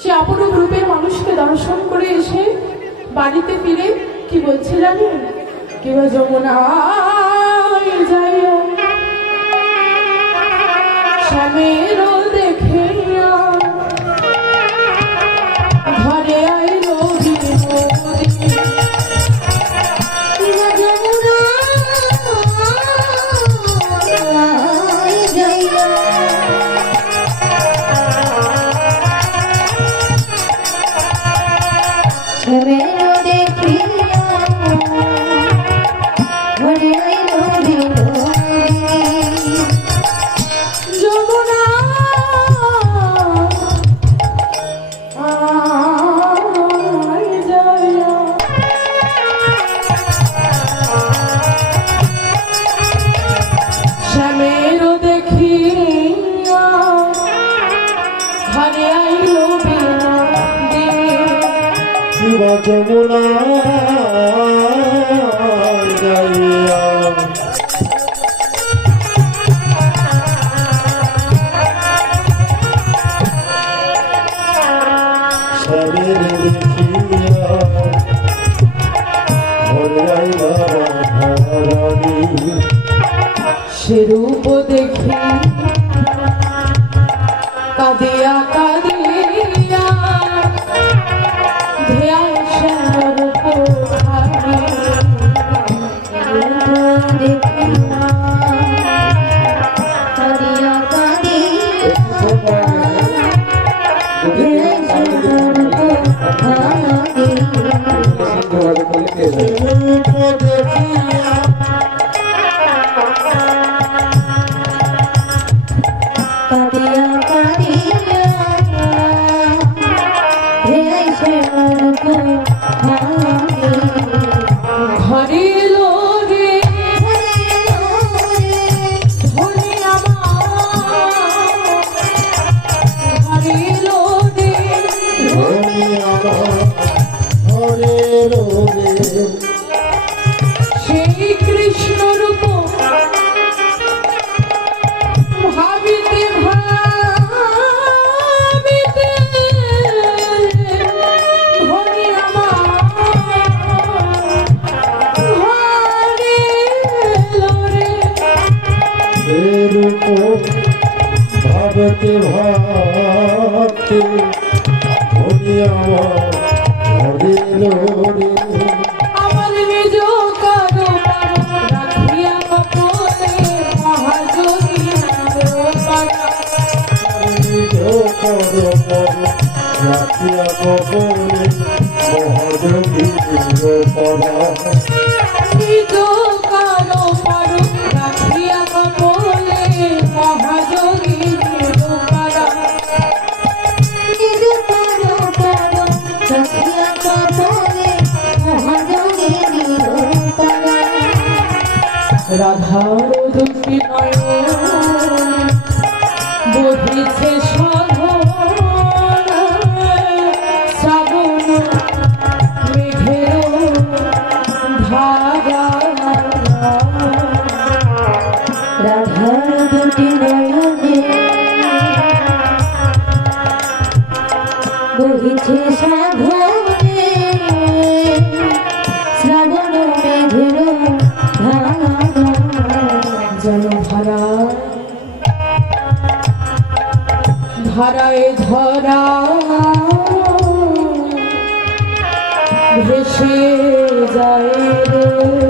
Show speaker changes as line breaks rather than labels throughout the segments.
সে অপরূপ রূপে মানুষকে দর্শন করে এসে বাড়িতে ফিরে কি বলছে জানেন কিবা যমুনায় যাই স্বামীর দেখে যমুনা
যাইয়া স্বামীর দেখিয়া হরিয়াইলা রানী
সেরূপ দেখি
রূপ
ভাবতে ভাবতে
হরিয়া হরে রোরে
আমার নিজ কারও রাখিয়া কপলে পারা
নিজ কর রাখিয়া কবরে মহাযোগী পরা
রাধার দুটি শ্রাবণ মেঘের ধারা ধারায় ধরা। ভেসে যায় রে।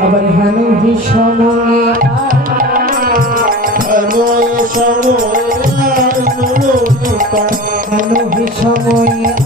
আবার হেন সময় হেন সময়ে